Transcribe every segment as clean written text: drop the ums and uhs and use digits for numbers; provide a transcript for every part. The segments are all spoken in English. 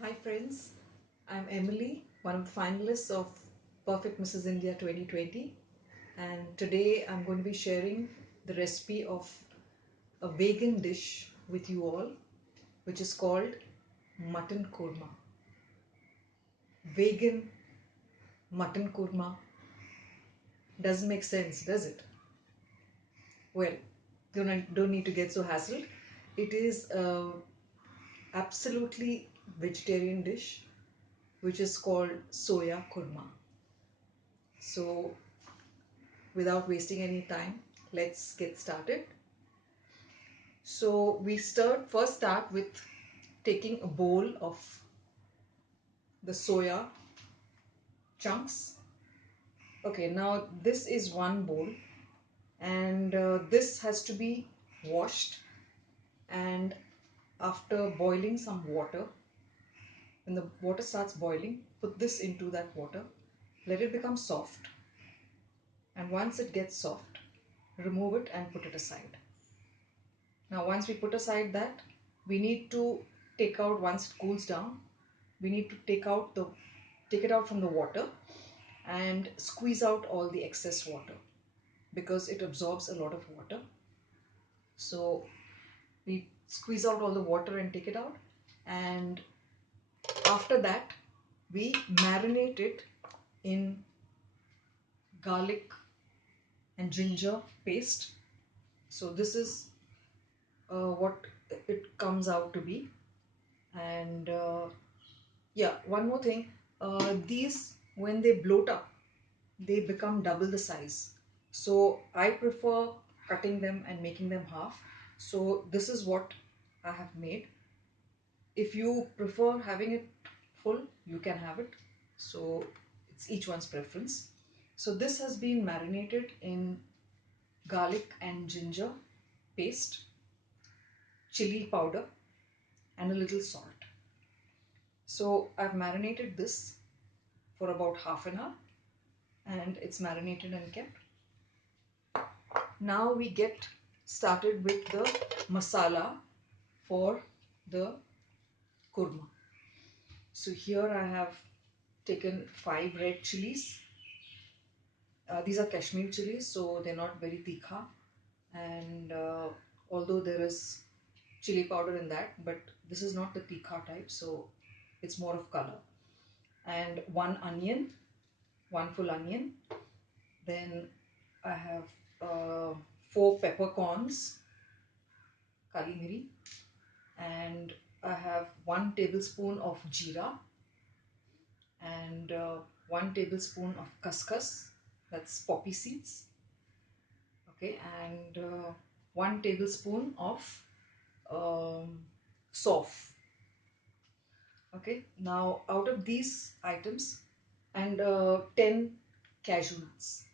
Hi friends, I'm Emily, one of the finalists of Perfect Mrs. India 2020, and today I'm going to be sharing the recipe of a vegan dish with you all, which is called mutton korma. Vegan mutton korma doesn't make sense, does it? Well, don't need to get so hassled. It is a absolutely vegetarian dish which is called soya korma. So without wasting any time, let's get started. So we first start with taking a bowl of the soya chunks. Okay, now this is one bowl, and this has to be washed, and after boiling some water, when the water starts boiling, put this into that water, let it become soft, and once it gets soft, remove it and put it aside. Now once we put aside that, we need to take out, once it cools down, we need to take it out from the water and squeeze out all the excess water because it absorbs a lot of water. So we squeeze out all the water and take it out, and after that we marinate it in garlic and ginger paste. So this is what it comes out to be. And yeah, one more thing, these, when they bloat up, they become double the size. So I prefer cutting them and making them half. So this is what I have made. If you prefer having it full, you can have it. So it's each one's preference. So this has been marinated in garlic and ginger paste, chili powder, and a little salt. So I've marinated this for about half an hour, and it's marinated and kept. Now we get started with the masala for the korma. So here I have taken 5 red chilies. These are Kashmir chilies, so they're not very tikha. And although there is chili powder in that, but this is not the tikha type, so it's more of color. And 1 onion, 1 full onion. Then I have 4 peppercorns, kali miri, and I have 1 tablespoon of jeera, and 1 tablespoon of kaskas, that's poppy seeds. Okay, and 1 tablespoon of sof. Okay, now out of these items, and 10 cashew nuts.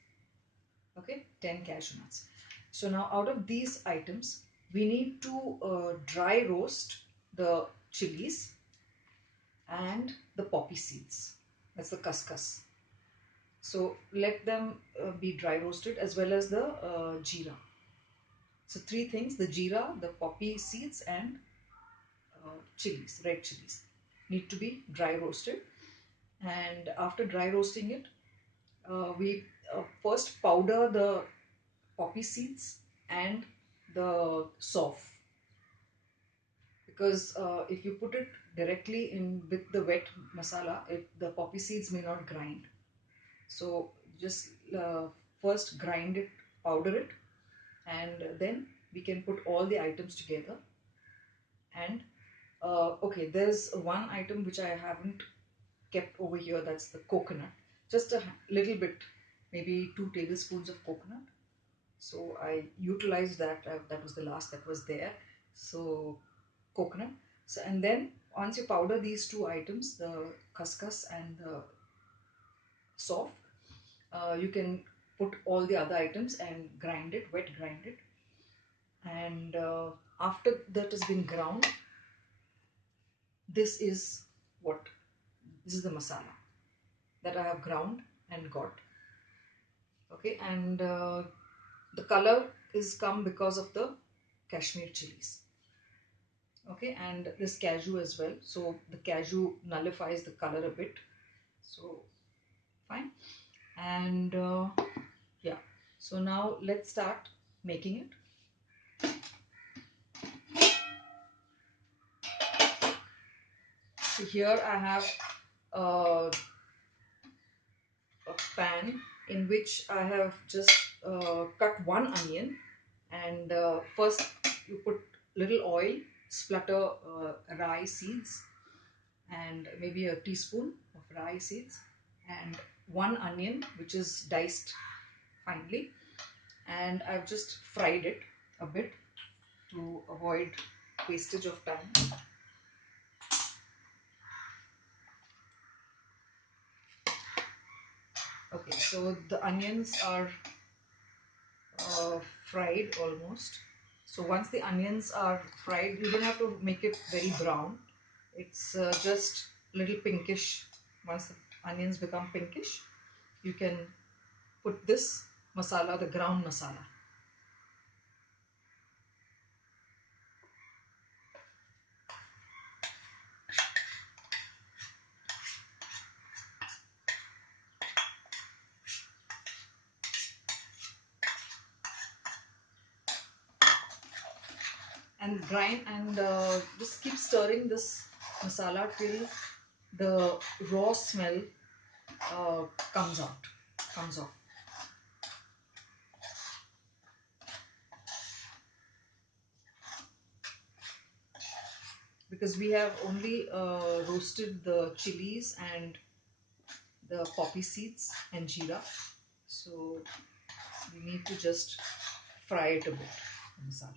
Okay, 10 cashew nuts. So now out of these items, we need to dry roast the chilies and the poppy seeds. That's the kaskas. So let them be dry roasted, as well as the jeera. So 3 things: the jeera, the poppy seeds, and chilies, red chilies, need to be dry roasted. And after dry roasting it, we first powder the poppy seeds and the sof, because if you put it directly in with the wet masala, the poppy seeds may not grind. So just first grind it, powder it, and then we can put all the items together. And okay, there's one item which I haven't kept over here, that's the coconut. Just a little bit, maybe 2 tablespoons of coconut. So I utilized that. That was the last that was there. So coconut. So, and then once you powder these 2 items, the khaskhas and the soft, you can put all the other items and grind it, wet grind it. And after that has been ground, this is what, this is the masala that I have ground and got. Okay, and the color is come because of the Kashmir chilies. Okay, and this cashew as well, so the cashew nullifies the color a bit, so fine. And yeah, so now let's start making it. So here I have uh, a pan in which I have just cut one onion, and first you put little oil, splutter rye seeds, and maybe a teaspoon of rye seeds, and one onion which is diced finely, and I've just fried it a bit to avoid wastage of time. Okay, so the onions are fried almost. So once the onions are fried, you don't have to make it very brown. It's just a little pinkish. Once the onions become pinkish, you can put this masala, the ground masala. And grind, and just keep stirring this masala till the raw smell uh, comes off. Because we have only roasted the chilies and the poppy seeds and jeera, so we need to just fry it a bit, the masala.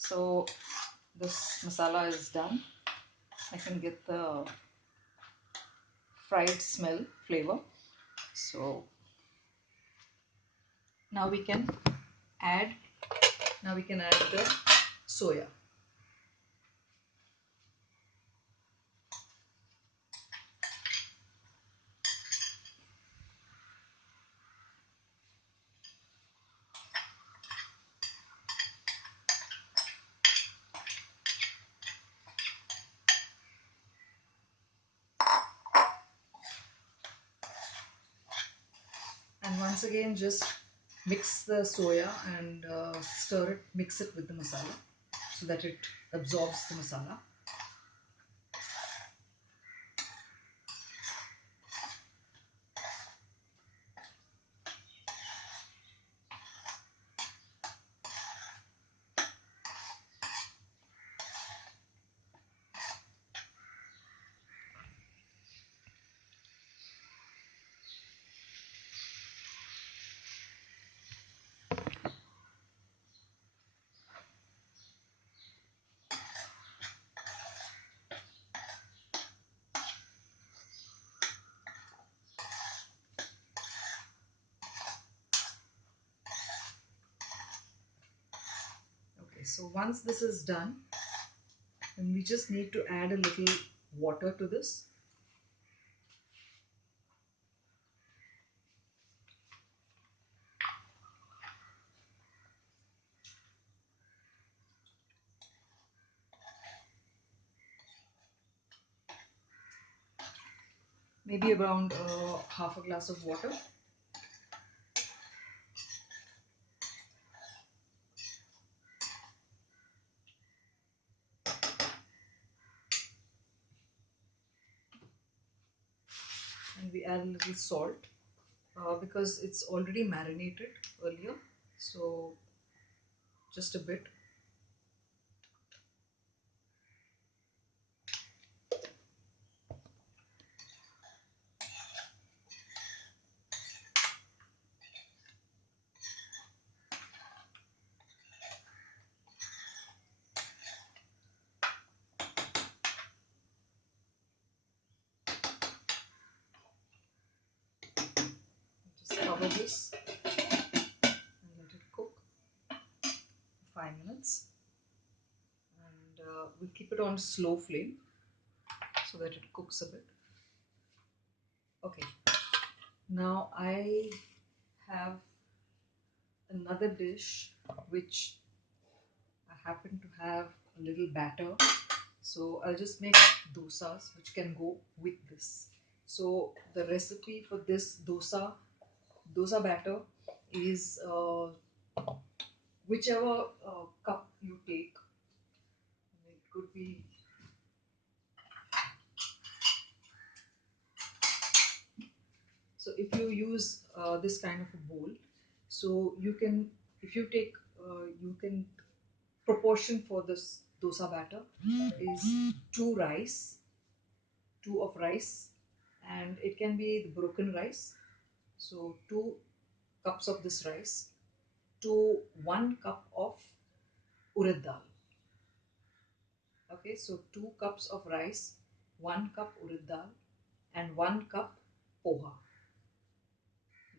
So this masala is done. I can get the fried smell flavor. So now we can add the soya. And once again, just mix the soya and stir it, mix it with the masala so that it absorbs the masala. Okay, so once this is done, then we just need to add a little water to this. maybe around half a glass of water. And we add a little salt because it's already marinated earlier, so just a bit. Just cover this and let it cook for 5 minutes, and we'll keep it on slow flame so that it cooks a bit. Okay, now I have another dish which I happen to have a little batter, so I'll just make dosas which can go with this. So the recipe for this dosa batter is whichever cup you take. It could be, so if you use this kind of a bowl, so you can, if you take you can, proportion for this dosa batter is two of rice, and it can be the broken rice. So 2 cups of this rice to 1 cup of urad dal. Okay, so 2 cups of rice, 1 cup urad dal, and 1 cup poha.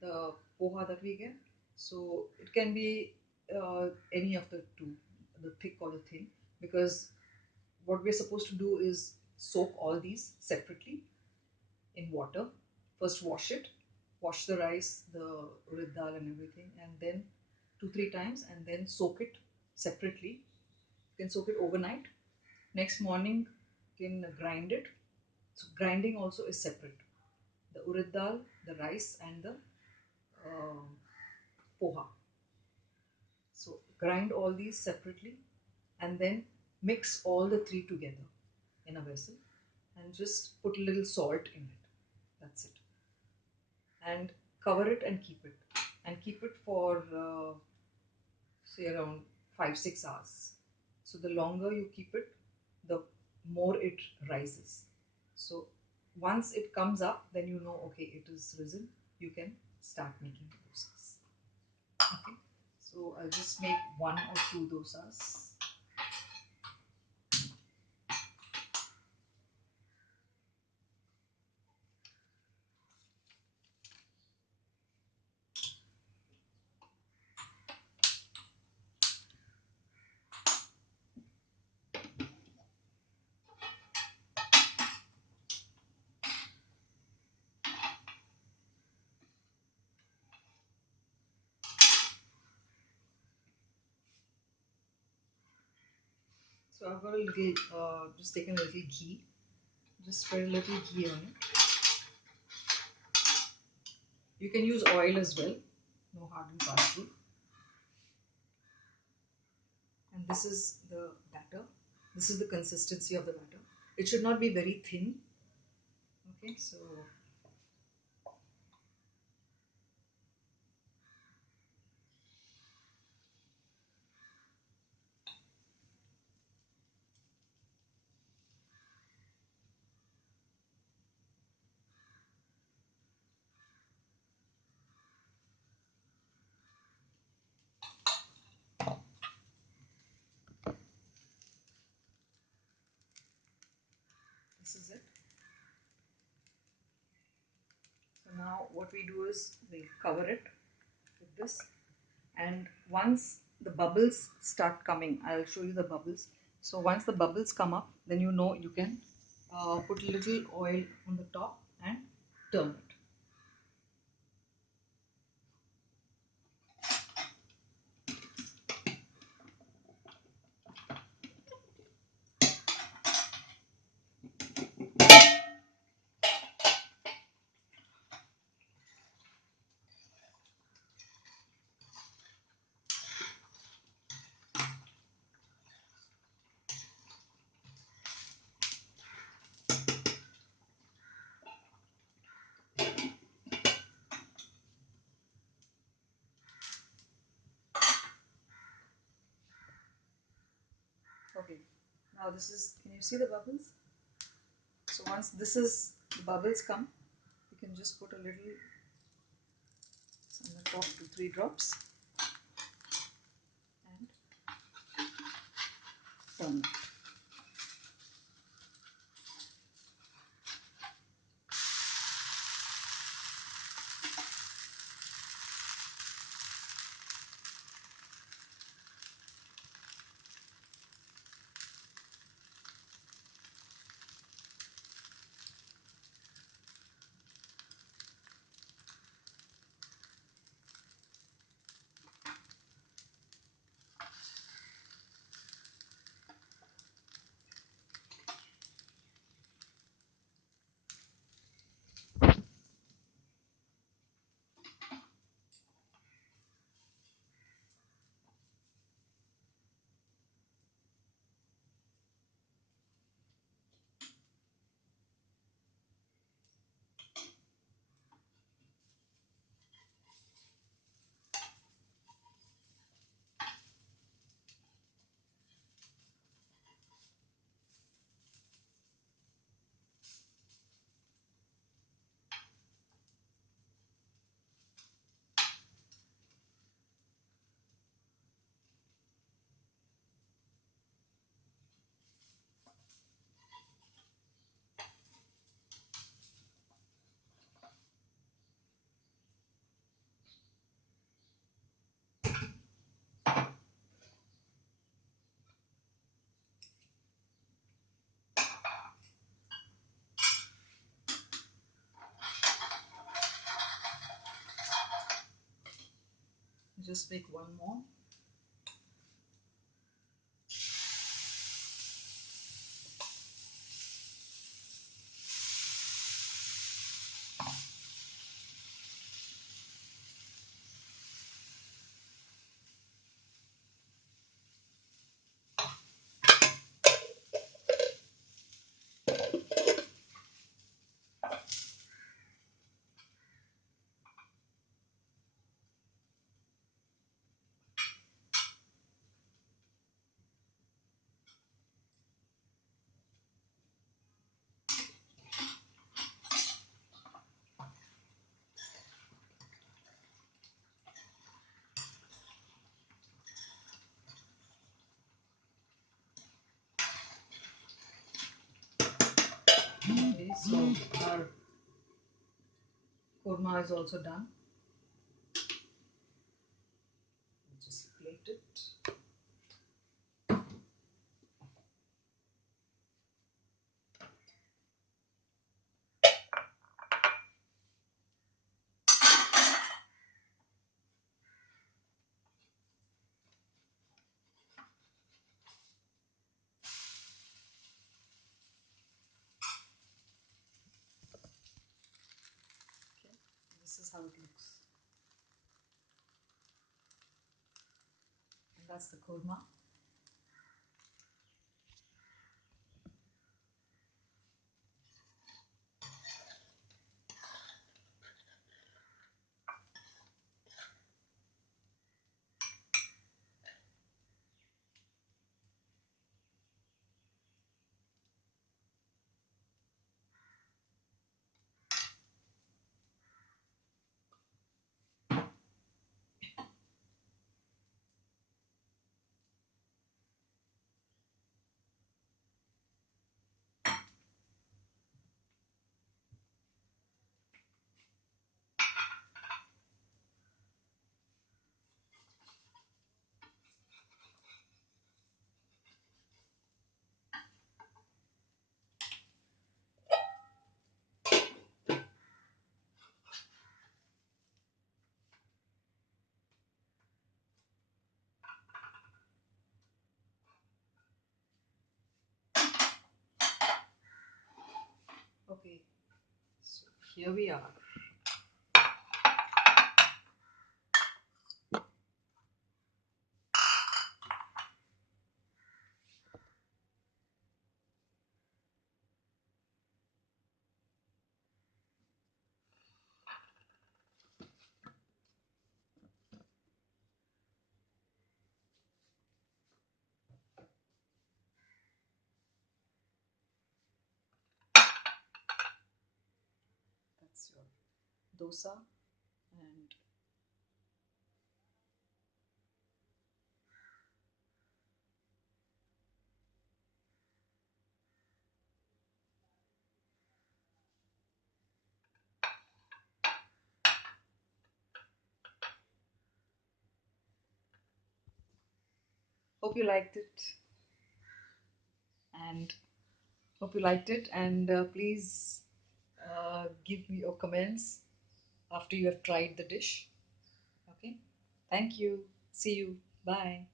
The poha that we get, so it can be any of the two, the thick or the thin, because what we're supposed to do is soak all these separately in water. First wash the rice, the urad dal and everything, and then 2-3 times, and then soak it separately. You can soak it overnight. Next morning you can grind it. So grinding also is separate. The urad dal, the rice, and the uh, poha. So grind all these separately and then mix all the three together in a vessel and just put a little salt in it. That's it. And cover it and keep it. And keep it for say around 5-6 hours. So the longer you keep it, the more it rises. So once it comes up, then you know, okay, it is risen. You can start making dosas. Okay, so I'll just make 1 or 2 dosas. So I've got a little, just taken a little ghee, just spread a little ghee on it. You can use oil as well, no hard and fast rule. And this is the batter. This is the consistency of the batter. It should not be very thin. Okay, so this is it. So now what we do is we cover it with this, and once the bubbles start coming, I'll show you the bubbles. So once the bubbles come up, then you know you can put a little oil on the top and turn it. Okay, now this is, can you see the bubbles? So once this is, the bubbles come, you can just put a little on the top, 2-3 drops, and turn it. Just make one more. Okay, so our korma is also done. Just plate it. Okay, this is how it looks. And that's the korma. Okay, so here we are. dosa. And hope you liked it. And hope you liked it. And please give me your comments after you have tried the dish. Okay. Thank you. See you. Bye.